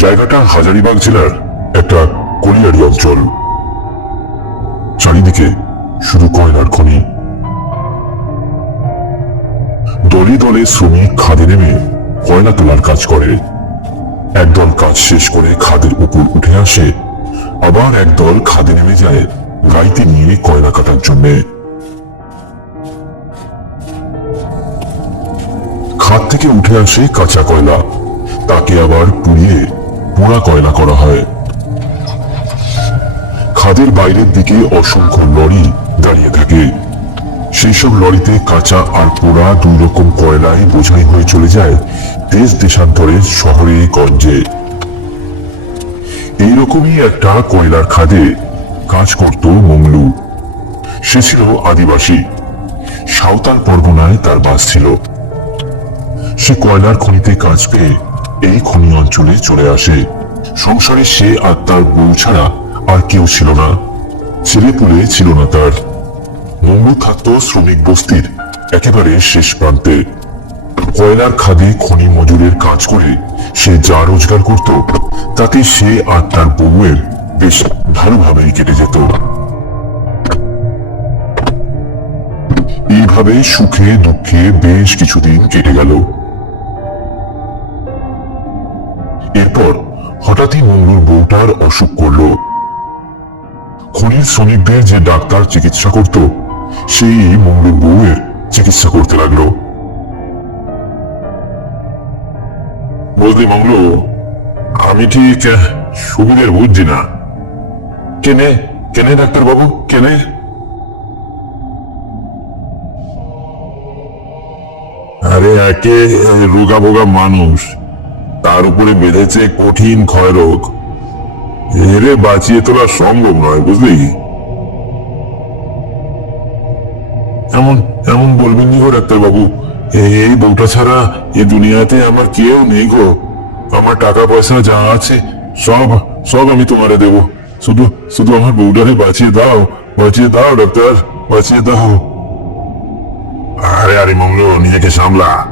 জায়গাটা হাজারিবাগ জেলার একটা কলিয়ারি অঞ্চল। চারিদিকে শুধু কয়লার খনি। দলে দলে শ্রমিক খাদে নেমে কয়লা তোলার কাজ করে। একদল কাজ শেষ করে খাদের উপর উঠে আসে, আবার একদল খাদে নেমে যায় গাইতে নিয়ে কয়লা কাটার জন্যে। খাদ থেকে উঠে আসে কাঁচা কয়লা, তাকে আবার পুড়িয়ে পোড়া কয়লা করা হয়। খাদের বাইরের দিকে অসংখ্য লরি দাঁড়িয়ে থাকে। সেই সব লরিতে কাঁচা আর পোড়া দুই রকম কয়লায় বোঝাই হয়ে চলে যায় দেশ দেশান্তরে শহরে, গঞ্জে। এইরকমই একটা কয়লার খাদে কাজ করত মংলু। সে ছিল আদিবাসী। সাঁওতাল পরগনায় তার বাস ছিল। সে কয়লার খনিতে কাজ পেয়ে এই খনি অঞ্চলে চলে আসে। সংসারে সে আর তার বউ ছাড়া আর কেউ ছিল না। ছেলে পুলে ছিল না তার। মঙ্গু থাকত শ্রমিক বস্তির একেবারে শেষ প্রান্তে। কয়লার খাদে খনি মজুরের কাজ করে সে যা রোজগার করত, তাতে সে আর তার বউয়ের বেশ ভালোভাবেই কেটে যেত। এইভাবে সুখে দুঃখে বেশ কিছুদিন কেটে গেল। এরপর হঠাৎই মঙ্গলুর বউটার অসুখ করল। খনির শ্রমিকদের যে ডাক্তার চিকিৎসা করত, সেই মঙ্গলুর বউয়ের চিকিৎসা করতে লাগল। বলতে মঙ্গলু আমি ঠিক সুবিধের বুঝছি না। কেনে কেনে ডাক্তার বাবু কেনে? আরে একে রোগা বোগা মানুষ। তার উপরে বেঁধেছে কঠিন ক্ষয় রোগ এরে বাঁচিয়ে তোলা সম্ভব নয়, বুঝলি? এমন এমন বলবেন নি গো ডাক্তারবাবু। এই বউটা ছাড়া এ দুনিয়াতে আমার কেউ নেই গো। আমার টাকা পয়সা যা আছে, সব সব আমি তোমারে দেব। শুধু শুধু আমার বউটারে বাঁচিয়ে দাও বাঁচিয়ে দাও, ডাক্তার, বাঁচিয়ে দাও। আরে আরে মঙ্গল নিজেকে সামলা।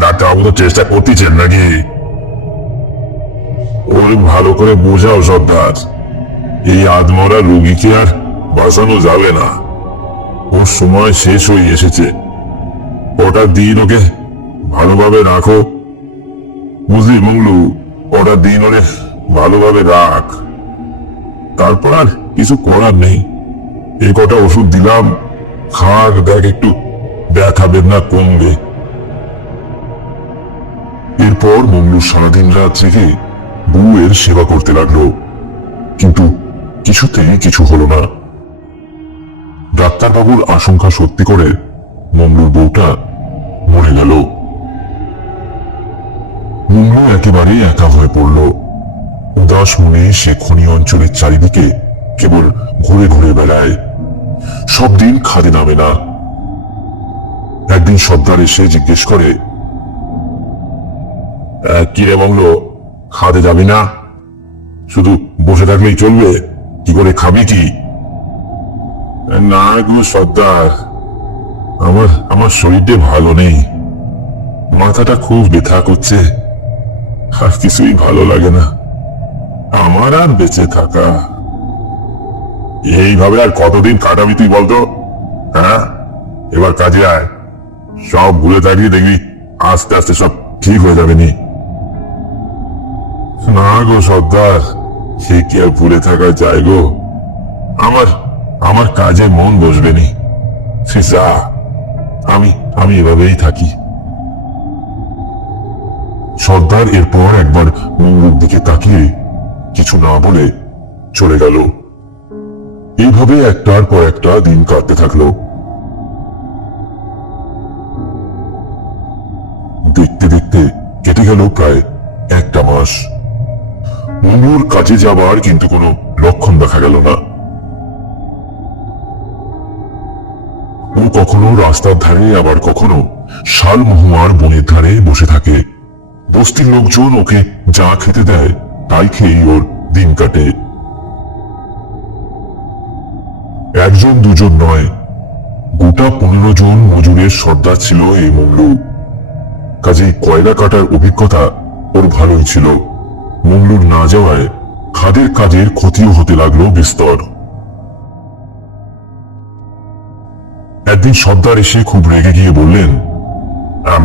ডাক্তারবাবু তো চেষ্টা করতেছেন নাকি? ওর ভালো করে বোঝাও সর্দার, এই রুগীকে আর যাবে না। ওর সময় শেষ হয়ে এসেছে। ওটা দিন ওকে ভালোভাবে রাখো। বুঝলি মঙ্গলু ওটা দিন ওরে ভালোভাবে রাখ। তারপর আর কিছু করার নেই। এই কটা ওষুধ দিলাম খাক দেখ একটু ব্যথা বেদনা কমবে। এরপর মঙ্গলু সারাদিন রাত জেগে বউয়ের সেবা করতে লাগল। কিন্তু কিছুতেই কিছু হলো না। ডাক্তারবাবুর আশঙ্কা সত্যি করে মঙ্গলুর বউটা মরে গেল। মঙ্গলু একেবারে একা হয়ে পড়ল। উদাস মনে সে খনি অঞ্চলের চারিদিকে কেবল ঘুরে ঘুরে বেড়ায়। সব দিন খাদে নামে না। একদিন সর্দার এসে জিজ্ঞেস করে "আহ, কি রে মঙ্গল খাদে যাবি না? শুধু বসে থাকলেই চলবে কি করে খাবি কি? না গো সর্দার আমার আমার শরীরটা ভালো নেই। মাথাটা খুব ব্যথা করছে আর কিছুই ভালো লাগে না। আমার আর বেঁচে থাকা। এইভাবে আর কতদিন কাটাবি তুই বলতো? হ্যাঁ? এবার কাজে আয়। সব ভুলে থাকবি দেখবি আস্তে আস্তে সব ঠিক হয়ে যাবে নি। না গো সর্দার, সে কি আর ভুলে থাকা যায় গো? আমার আমার কাজে মন বসবে নি। সে যা, আমি আমি এভাবেই থাকি। সর্দার এরপর একবার মঙ্গলুর দিকে তাকিয়ে কিছু না বলে চলে গেল। এইভাবে একটার পর একটা দিন কাটতে থাকল। দেখতে দেখতে কেটে গেল প্রায় একটা মাস। মঙ্গলুর কাজে যাবার কিন্তু কোনো লক্ষণ দেখা গেল না। ও কখনো রাস্তার ধারে, আবার কখনো শাল মহুয়ার বনের ধারে বসে থাকে। বস্তির লোকজন ওকে যা খেতে দেয়, তাই খেয়েই ওর দিন কাটে। একজন দুজন নয়, গোটা পনেরো জন মজুরের সর্দার ছিল এই মঙ্গলু কাজেই কয়লা কাটার অভিজ্ঞতা ওর ভালোই ছিল। মঙ্গলুর না যাওয়ায় খাদের কাজের ক্ষতিও হতে লাগল বিস্তর। একদিন সর্দার এসে খুব রেগে গিয়ে বললেন হ্যাঁ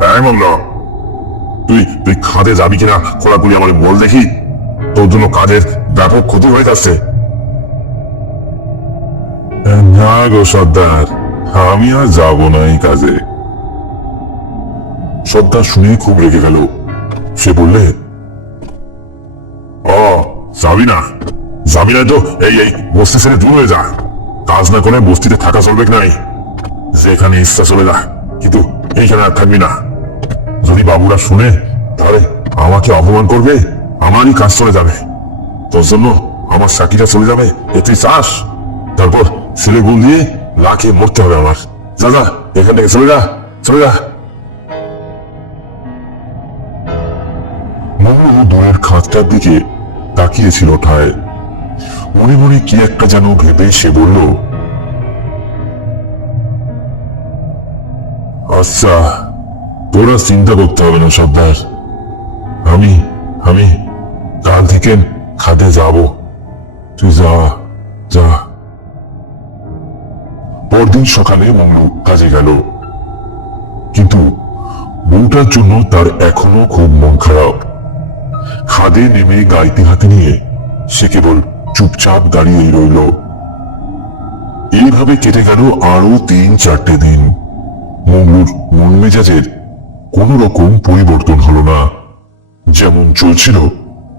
হ্যাঁ তুই তুই খাদে যাবি কিনা খোলাখুলি আমার বল দেখি। তোর জন্য কাজের ব্যাপক ক্ষতি হয়ে যাচ্ছে। না গো সর্দার, আমি আর যাব না এই কাজে। সর্দার শুনে খুব রেগে গেল। সে বললে যাবি না? যাবি না তো? এই এই, বস্তি ছেড়ে দূর হয়ে যা। কাজ না করে বস্তিতে থাকা চলবে নাই? যেখানে ইচ্ছা চলে যা। কিন্তু এইখানে আর থাকবি না। যদি বাবুরা শুনে, তাহলে আমাকে অপমান করবে, আমারই কাজ চলে যাবে। তোর জন্য আমার চাকরিটা চলে যাবে এ তুই চাস তারপর ছেলে গুল দিয়ে লাখে মরতে হবে আমার। যা যা, এখান থেকে চলে যা চলে যা। মঙ্গল দূরের খাতটার দিকে তাকিয়েছিল ঠায়। মনে মনে কি একটা যেন ভেবে সে বলল আচ্ছা তোরা চিন্তা করতে হবে না সর্দার। আমি আমি কাল থেকে খাদে যাব। তুই যা যা। পরদিন সকালে মঙ্গলু কাজে গেল। কিন্তু বউটার জন্য তার এখনও খুব মন খারাপ। খাদে নেমে গাইতে হাতে নিয়ে সে কেবল চুপচাপ দাঁড়িয়েই রইল। এইভাবে কেটে গেল আরও তিন চারটে দিন। মঙ্গলুর মন মেজাজের কোন রকম পরিবর্তন হলো না। যেমন চলছিল,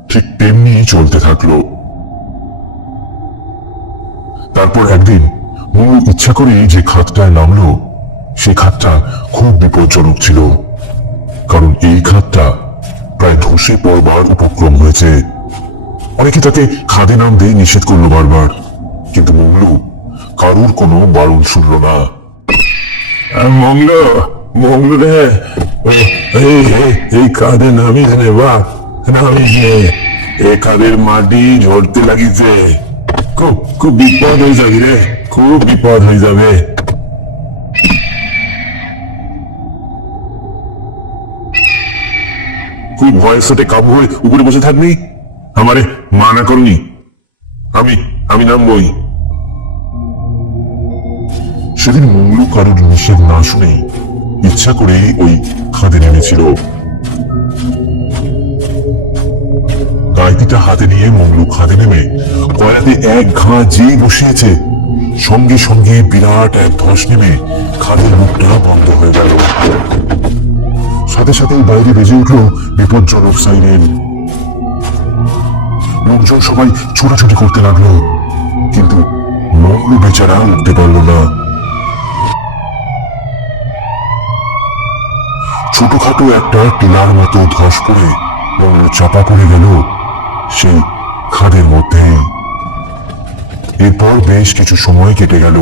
ঠিক তেমনি চলতে থাকল। তারপর একদিন মঙ্গল ইচ্ছা করে যে খাতটায় নামলো, সে খাতটা খুব বিপজ্জনক ছিল। কারণ এই খাতটা প্রায় ধসে পড়বার উপক্রম হয়েছে। অনেকে তাকে খাদে নাম দিয়ে নিষেধ করল বারবার। কিন্তু মঙ্গলু, কারুর কোনো বারণ শুনল না। মঙ্গল মঙ্গল রে, এই কাঁধে নামিস রে বা নামিস রে এ কাঁধের মাটি ঝরতে লাগিছে। খুব খুব বিপদ হয়ে যাবি রে, খুব বিপদ হয়ে যাবে। খুব ভয়ের সাথে কাবু হয়ে উপরে বসে থাকবি? আমারে মানা করনি। আমি আমি নামবই। সেদিন মঙ্গলু কারোর নিষেধ না শুনে ইচ্ছা করে ওই খাদে নেমেছিল। গাইতিটা হাতে নিয়ে মঙ্গলু খাদে নেমে কয়লাতে এক ঘা যেই বসিয়েছে। সঙ্গে সঙ্গে বিরাট এক ধস নেমে খাদের মুখটা বন্ধ হয়ে গেল। সাথে সাথেই বাইরে বেজে উঠল বিপজ্জনক সাইরেন। লোকজন সবাই ছোটাছুটি করতে লাগল, কিন্তু মঙ্গলু বেচারা উঠতে পারল না। ছোটখাটো একটা টিলার মতো ধস পড়ে মঙ্গলু চাপা পড়ে গেল সেই খাদের মধ্যে। এরপর বেশ কিছু সময় কেটে গেল।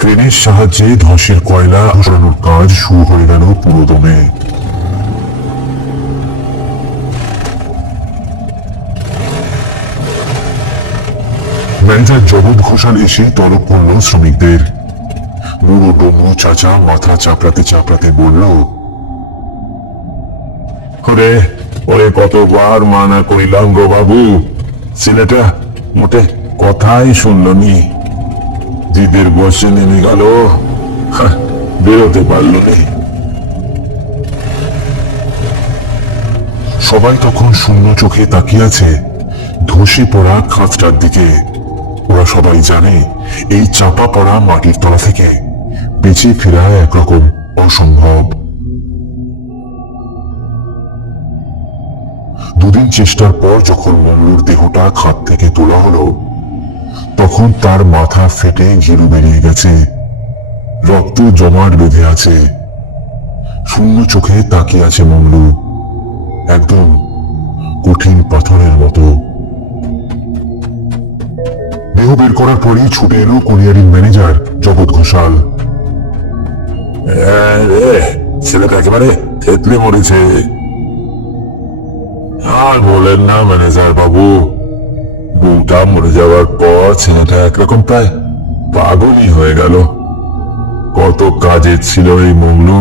ক্রেনের সাহায্যে ধসের কয়লা সরানোর কাজ শুরু হয়ে গেল পুরোদমে। ম্যানেজার জগৎ ঘোষাল এসে তলব করল শ্রমিকদের। বুড়ো ডমরু চাচা মাথা চাপড়াতে চাপড়াতে বলল ওরে ওরে কতবার মানা করিলাম গো বাবু। ছেলেটা মোটে কথাই শুনল নি। জিদের বসে নেমে গেল। বেরোতে পারল নি। সবাই তখন শূন্য চোখে তাকিয়ে আছে। ধসে পড়া খাঁচটার দিকে। ওরা সবাই জানে, এই চাপা পড়া মাটির তলা থেকে বেঁচে ফেরা একরকম অসম্ভব। দুদিন চেষ্টার পর যখন মঙ্গলুর দেহটা খাত থেকে তোলা হলো তখন তার মাথা ফেটে ঘিরু বেরিয়ে গেছে। রক্ত জমাট বেঁধে আছে। শূন্য চোখে তাকিয়ে আছে মঙ্গলু একদম কঠিন পাথরের মতো। দেহ বের করার পরই ছুটে এলো কোরিয়ারিং ম্যানেজার, জগৎ ঘোষাল। ছেলেটা একেবারে থেতলে মরেছে। আর বলেন না ম্যানেজার বাবু। বউটা মরে যাওয়ার পর ছেলেটা একরকম প্রায় পাগলই হয়ে গেল। কত কাজের ছিল এই মংলু?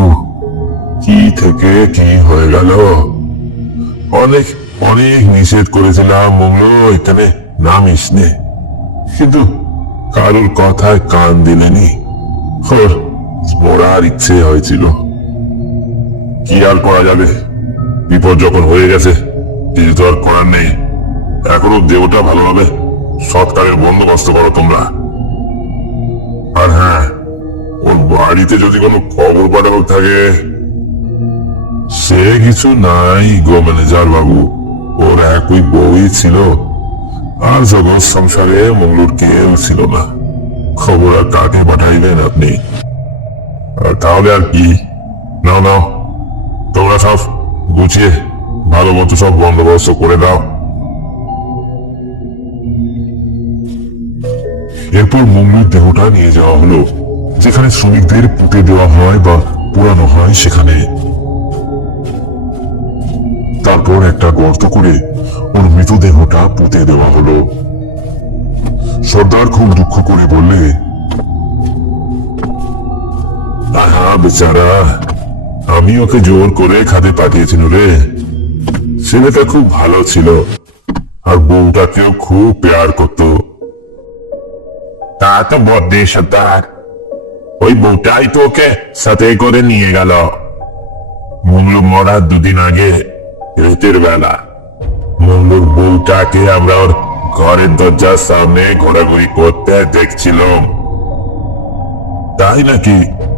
কি থেকে কি হয়ে গেল? অনেক অনেক নিষেধ করেছিলাম মঙ্গল এখানে নামিস নে কিন্তু কারোর কথায় কান দিলেনি। ওর মরার ইচ্ছে হয়েছিল। কি আর করা যাবে? বিপদ যখন হয়ে গেছে, কিছু তো আর করার নেই। এখনও দেহটা ভালোভাবে সৎকারের বন্দোবস্ত করো তোমরা। আর হ্যাঁ ওর বাড়িতে যদি কোনো খবর পাঠানোর থাকে, সে কিছু নাই গো ম্যানেজার বাবু। ওর একই বউই ছিল। আর জগৎ সংসারে মঙ্গলুর কেউ ছিল না। খবর আর কাকে পাঠাইবেন আপনি? তাহলে আর কি? নাও নাও, তোমরা সব গুছিয়ে ভালো মতো সব বন্দোবস্ত করে দাও। এরপর মঙ্গলুর দেহটা নিয়ে যাওয়া হলো, যেখানে শ্রমিকদের পুঁতে দেওয়া হয় বা পোড়ানো হয় সেখানে। তারপর একটা গর্ত করে ওর মৃতদেহটা পুঁতে দেওয়া হলো। সর্দার খুব দুঃখ করে বললে, আহা, বেচারা, আমি ওকে জোর করে খাদে পাঠিয়েছিল রে। ছেলেটা খুব ভালো ছিল, আর বউটাকেও খুব পেয়ার করত। তা তো বদ্রে সর্দার। ওই বউটাই তো ওকে সাথে করে নিয়ে গেল। মঙ্গলু মরার দুদিন আগে, রাতের বেলা মঙ্গলুর বউটাকে আমরা ওর ঘরের দরজার সামনে ঘোরাঘুরি করতে দেখছিলাম। তাই নাকি?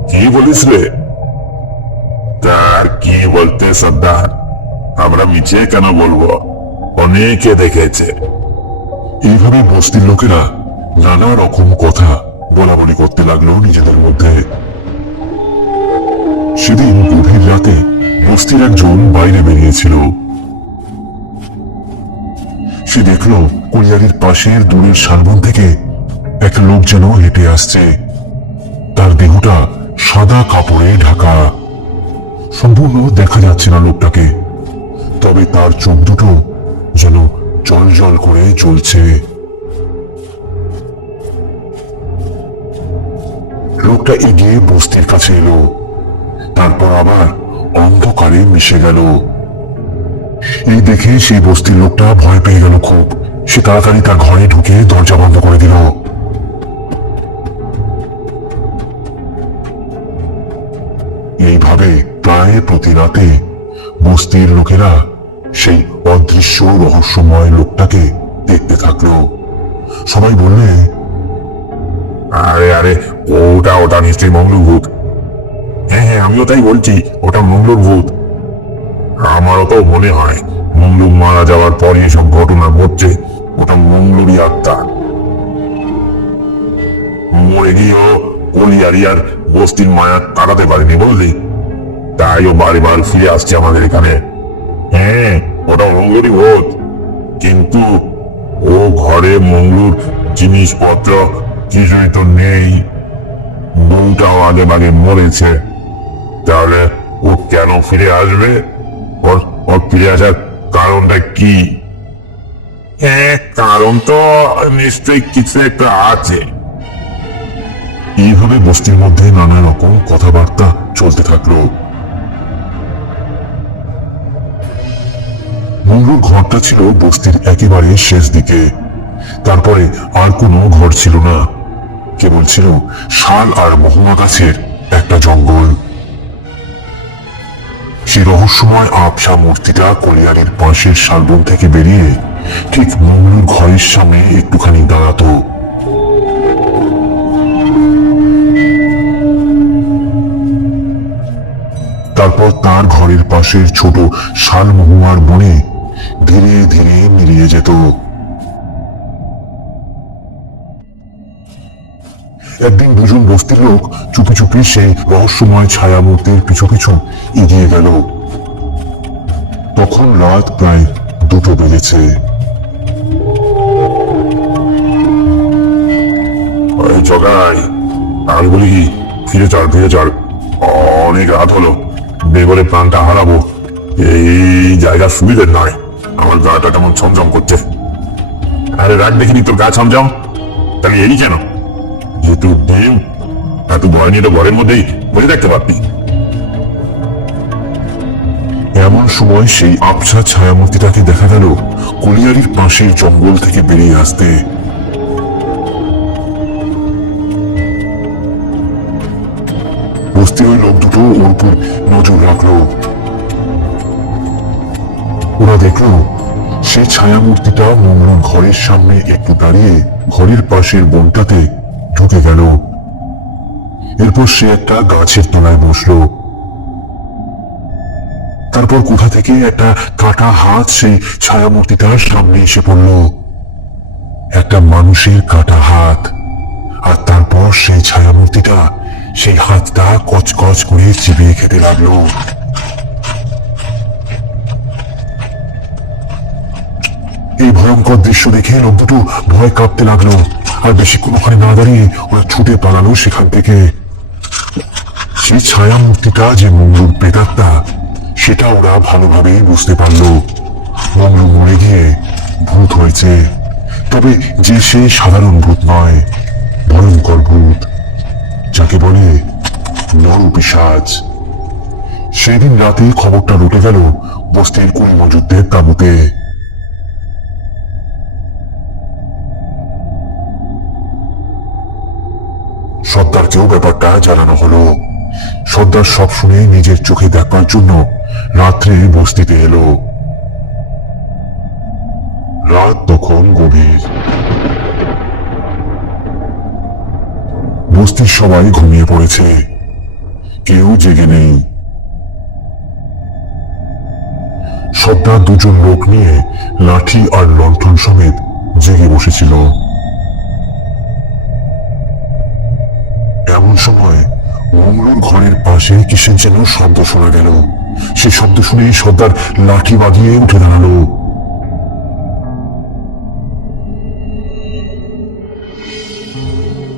কি বলিস রে? তার কি বলতে, সর্দার? আমরা মিছে কেন বলব? অনেকে দেখেছে। এইভাবে বস্তির লোকেরা নানা রকম কথা বলা বলি করতে লাগল নিজেদের মধ্যে। সেদিন গভীর রাতে বস্তির একজন বাইরে বেরিয়েছিল। সে দেখল কুলিয়ারির পাশের দূরের শালবন থেকে এক লোক যেন হেঁটে আসছে। তার দেহটা সাদা কাপড়ে ঢাকা। সম্পূর্ণ দেখা যাচ্ছে না লোকটাকে। তবে তার চোখ দুটো যেন জল জল করে জ্বলছে। লোকটা এগিয়ে বস্তির কাছে এলো। তারপর আবার অন্ধকারে মিশে গেল। এই দেখে সেই বস্তির লোকটা ভয় পেয়ে গেল খুব। সে তাড়াতাড়ি তার ঘরে ঢুকে দরজা বন্ধ করে দিল। এইভাবে প্রায় প্রতি রাতে বস্তির লোকেরা সেই অদৃশ্য রহস্যময় লোকটাকে দেখতে থাকল। সবাই বললে আরে আরে, ওটা ওটা নিশ্চয়ই মঙ্গলুর ভূত। হ্যাঁ হ্যাঁ আমিও তাই বলছি, ওটা মঙ্গলুর ভূত। আমারও তো মনে হয় মঙ্গলু মারা যাওয়ার পরে এসব ঘটনা ঘটছে। ওটা মঙ্গলুরই আত্মা। মরে গিয়েও কলিয়ারি আর বস্তির মায়া কাটাতে পারেনি বললি তাই ও বারে বার ফিরে আসছে আমাদের এখানে। হ্যাঁ ওটা মঙ্গলুরই ভূত। কিন্তু ও ঘরে মঙ্গলুর জিনিসপত্র কিছুই তো নেই। বউটাও আগে বাগে মরেছে। তাহলে ও কেন ফিরে আসবে? ওর ওর ফিরে আসার কারণটা কি? হ্যাঁ কারণ তো নিশ্চয়ই কিছু একটা আছে। এইভাবে বস্তির মধ্যে নানা রকম কথাবার্তা চলতে থাকল। মঙ্গলুর ঘরটা ছিল বস্তির একেবারে শেষ দিকে। তারপরে আর কোনো ঘর ছিল না। কেবল ছিল শাল আর মহুয়া গাছের একটা জঙ্গল। সেই রহস্যময় আবসা মূর্তিটা কলিয়ারের পাশের শালবন থেকে বেরিয়ে ঠিক মঙ্গলুর ঘরের সামনে একটুখানি দাঁড়াতো। তারপর তার ঘরের পাশের ছোট শাল মহুয়ার বনে ধীরে ধীরে মিলিয়ে যেত। একদিন দুজন বস্তির লোক চুপি চুপি সেই রহস্যময় ছায়া মূর্তির পিছু পিছু এগিয়ে গেল। তখন রাত প্রায় দুটো এই জগাই, আমি বলি কি, ফিরে চল ফিরে চল অনেক রাত হলো বেগরে প্রাণটা হারাবো। এই জায়গা সুবিধের নয়, আমার গাটা কেমন ছমছম করছে। আরে রাত দেখিনি তোর গা ছমছম? তাহলে এই কেন? ডিম এত ভয় নিয়ে ঘরের মধ্যেই বসে থাকতে পারবি এমন সময় সেই আবছা ছায়ামূর্তিটাকে দেখা গেল কলিয়ারির পাশের জঙ্গল থেকে বেরিয়ে আসতে। বস্তির ওই লোক দুটো ওর উপর নজর রাখল। ওরা দেখল সেই ছায়ামূর্তিটা মঙ্গলুর ঘরের সামনে একটু দাঁড়িয়ে ঘরের পাশের বনটাতে ঢুকে গেল। এরপর সে একটা গাছের তলায় বসল। তারপর কোথা থেকে একটা কাটা হাত সেই ছায়ামূর্তিটার সামনে এসে পড়ল। একটা মানুষের কাটা হাত। আর তারপর সেই ছায়ামূর্তিটা সেই হাতটা কচকচ করে চিবিয়ে খেতে লাগল। এই ভয়ঙ্কর দৃশ্য দেখে লোক দুটো ভয় কাঁপতে লাগল। আর বেশিক্ষণ ওখানে না দাঁড়িয়ে ওরা ছুটে পালালো সেখান থেকে। সেই ছায়া মূর্তিটা যে মঙ্গলুর প্রেতাত্মা, সেটা ওরা ভালোভাবেই বুঝতে পারল। মঙ্গলু মরে গিয়ে ভূত হয়েছে। তবে যে সে সাধারণ ভূত নয়, ভয়ঙ্কর ভূত, যাকে বলে নর পিসাজ সেদিন রাতে খবরটা রটে গেল বস্তির কুল মজুদদের তাবুতে সর্দারকেও ব্যাপারটা জানানো হলো। সর্দার সব শুনে নিজের চোখে দেখবার জন্য রাত্রে বস্তিতে এলো। রাত তখন গভীর। বস্তির সবাই ঘুমিয়ে পড়েছে। কেউ জেগে নেই। সর্দার দুজন লোক নিয়ে লাঠি আর লণ্ঠন সমেত জেগে বসেছিল। সময় ঘরের পাশে কিসের যেন শব্দ শোনা গেল। সেই শব্দ শুনে সর্দার লাঠি বাঁধিয়ে উঠে দাঁড়াল।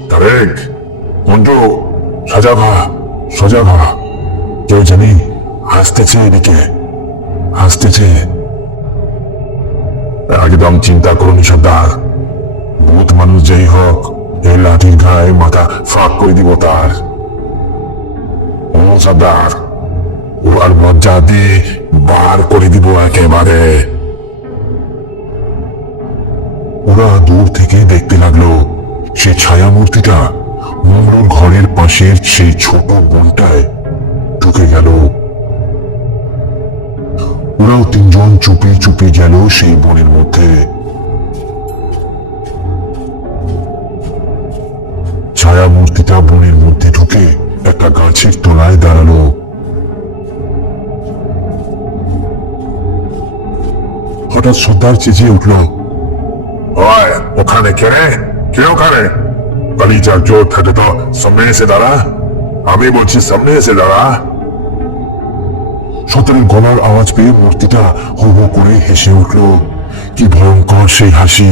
তারেক, মন্টু, সাজা ভা সজা ভা কেউ জানি হাসতেছে এদিকে, হাসতেছে। একদম চিন্তা করুন সর্দার। ভূত মানুষ যেই হোক, এই লাঠির গায়ে মাথা ফাঁক করে দিব তার। সর্দার ওর মজ্জা দিয়ে বার করে দিব একেবারে। ওরা দূর থেকে দেখতে লাগল, সে ছায়া মূর্তিটা মঙ্গলুর ঘরের পাশের সেই ছোট বনটায় ঢুকে গেল। ওরাও তিনজন চুপি চুপি গেল সেই বনের মধ্যে। ছায়া মূর্তিটা বনের মধ্যে ঢুকে একটা গাছের তলায় দাঁড়াল। হঠাৎ সর্দার চেঁচিয়ে উঠল ওখানে কে রে? কে ওখানে? কলিজার জোর থাকে তো সামনে এসে দাঁড়া। আমি বলছি সামনে এসে দাঁড়া। সর্দারের গলার আওয়াজ পেয়ে মূর্তিটা হো হো করে হেসে উঠল। কি ভয়ঙ্কর সেই হাসি।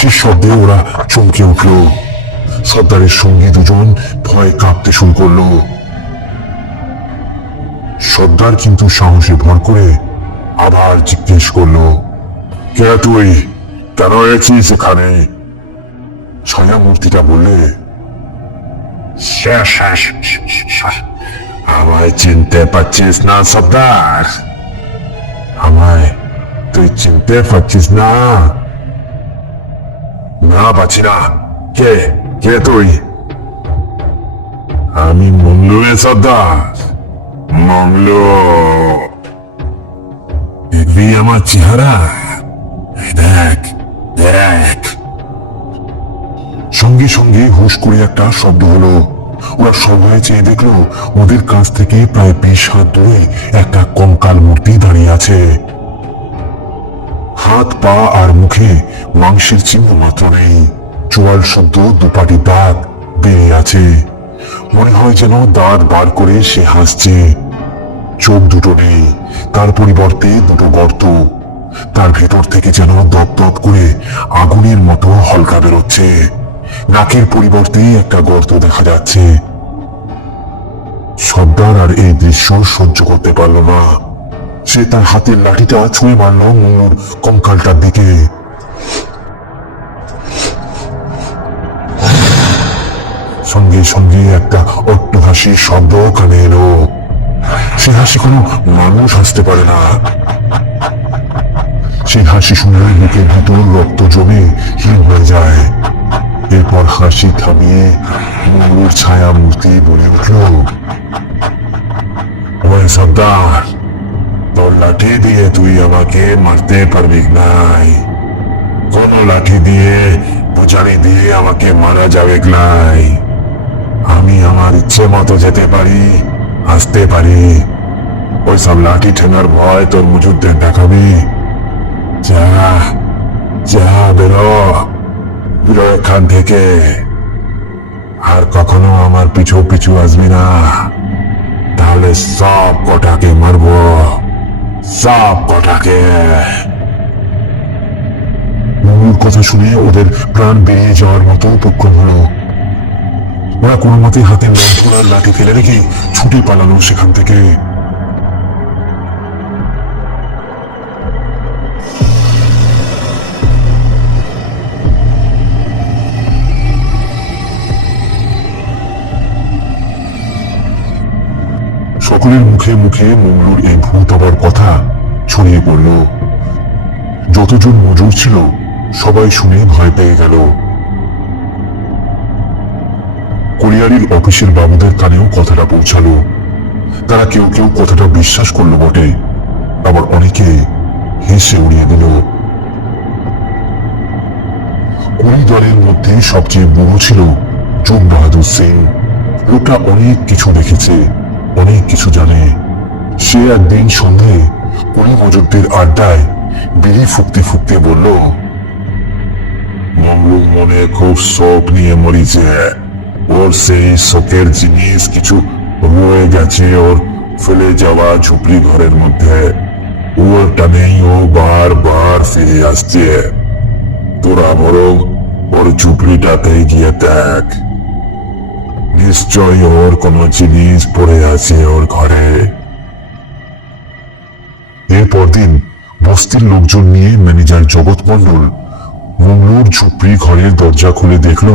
হাসির শব্দে ওরা চমকে উঠল। সর্দারের সঙ্গী দুজন ভয় কাঁপতে শুরু করল। সর্দার কিন্তু সাহসে ভর করে আবার জিজ্ঞেস করল কে তুই? কেন এসেছিস এখানে? ছায়া মূর্তিটা বললে "শেষ, শেষ, শেষ, শেষ। আমায় চিনতে পারছিস না সর্দার। আমায় তুই চিনতে পারছিস না। না, পাচ্ছি না। কে? কে তুই? আমি মঙ্গলু সর্দার। মঙ্গলু। দেখবি আমার চেহারা দেখ দেখ। সঙ্গে সঙ্গে হুশ করে একটা শব্দ হলো। ওরা সবাই চেয়ে দেখল, ওদের কাছ থেকে প্রায় বিশ হাত দূরে একটা কঙ্কাল মূর্তি দাঁড়িয়ে আছে। পা আর মুখে মাংসের চিহ্ন মাত্র নেই। চোয়াল শব্দ, দুপাটি দাঁত বেরিয়ে আছে। মনে হয় যেন দাঁত বার করে সে হাসছে। চোখ দুটো নেই, তার পরিবর্তে দুটো গর্ত। তার ভেতর থেকে যেন দপদপ করে আগুনের মতো হলকা বেরোচ্ছে। নাকের পরিবর্তে একটা গর্ত দেখা যাচ্ছে। সর্দার আর এই দৃশ্য সহ্য করতে পারল না। সে তার হাতের লাঠিটা ছুঁয়ে মারল মঙ্গলুর কঙ্কালটার দিকে। সঙ্গে সঙ্গে একটা অট্ট হাসির শব্দ কানে এলো। সে হাসি কোনো মানুষ হাসতে পারে না। সেই হাসি শুনে বুকের ভিতর রক্ত জমে হিম হয়ে যায়। এরপর হাসি থামিয়ে মঙ্গলুর ছায়া মূর্তি বলে উঠল ওই সর্দার তোর লাঠি দিয়ে তুই আমাকে মারতে পারবি নাই। কোন লাঠি দিয়ে, পূজারি দিয়ে আমাকে মারা যাবে নাই। আমি আমার ইচ্ছে মতো যেতে পারি, আসতে পারি। ওই সব লাঠি ঠেঙার ভয় তোর মজুরদের দেখাবি। যা যা, বেরো। বেরো এখান থেকে। আর কখনো আমার পিছু পিছু আসবি না। তাহলে সব কটাকে মারবো। সব কটাকে মঙ্গলুর কথা শুনে ওদের প্রাণ বেরিয়ে যাওয়ার মতো উপক্রম হলো। ওরা কোনো মতে হাতে লণ্ঠন লাঠি ফেলে রেখে ছুটে পালালো সেখান থেকে। সকলের মুখে মুখে মঙ্গলুর এই ভূত হবার কথা ছড়িয়ে পড়ল। যতজন মজুর ছিল, সবাই শুনে ভয় পেয়ে গেল। কলিয়ারির অফিসের বাবুদের কানেও কথাটা পৌঁছালো। তারা কেউ কেউ কথাটা বিশ্বাস করল বটে। আবার অনেকে হেসে উড়িয়ে দিল। কুড়ি দলের মধ্যে সবচেয়ে বুড়ো ছিল যোগ বাহাদুর সিং। লোকটা অনেক কিছু দেখেছে। অনেক কিছু জানে। সে একদিন সন্ধে কুড়ি মজুরদের আড্ডায় বিড়ি ফুকতে ফুকতে বলল, মঙ্গলু মনে খুব শোক নিয়ে মরিছে। ওর সেই শোকের জিনিস কিছু রয়ে গেছে ওর ফেলে যাওয়া ঝুপড়ি ঘরের মধ্যে। ওর টানেই ও বার বার ফিরে আসছে। তোরা বরং ওর ঝুপড়িটাতে গিয়ে দেখ। নিশ্চয় ওর কোনো জিনিস পড়ে আছে ওর ঘরে। এরপর দিন বস্তির লোকজন নিয়ে ম্যানেজার জগৎ মন্ডল মঙ্গলোর ঝুপড়ি ঘরের দরজা খুলে দেখল,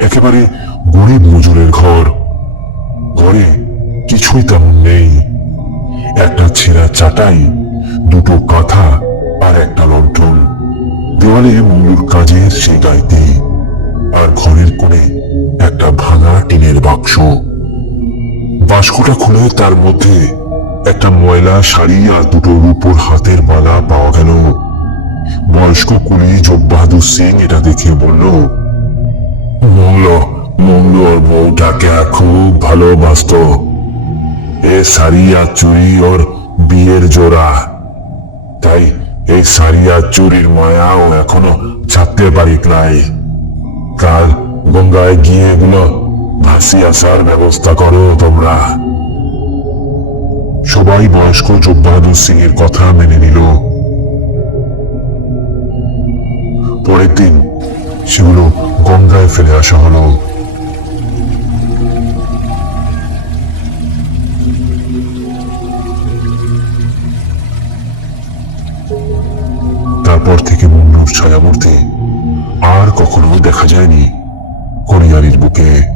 একেবারে গরিব মজুরের ঘর। ঘরে কিছুই তেমন নেই। একটা ছেঁড়া চাটাই, দুটো কাঁথা আর একটা লণ্ঠন। দেওয়ালে মঙ্গলুর কাজের সেই গাইতে। আর ঘরের কোণে একটা ভাঙা টিনের বাক্স। বাস্কটা খুলে তার মধ্যে একটা ময়লা শাড়ি আর দুটো রূপোর হাতের মালা পাওয়া গেল। বয়স্ক কুলি যোগ বাহাদুর সিং এটা দেখে বলল মঙ্গল মঙ্গল ওর বউটাকে খুব ভালোবাসত। এ শাড়ি আর চুরি ওর বিয়ের জোড়া। তাই এই শাড়ি আর চুরির মায়া ও এখনও ছাড়তে পারি নাই। কাল গঙ্গায় গিয়ে এগুলো ভাসি আসার ব্যবস্থা করো তোমরা। সবাই বয়স্ক যোগ বাহাদুর সিং এর কথা মেনে নিল। পরের দিন সেগুলো গঙ্গায় ফেলে আসা হলো। তারপর থেকে মন্নুর ছায়ামূর্তি আর কখনো দেখা যায়নি করিয়ারির বুকে।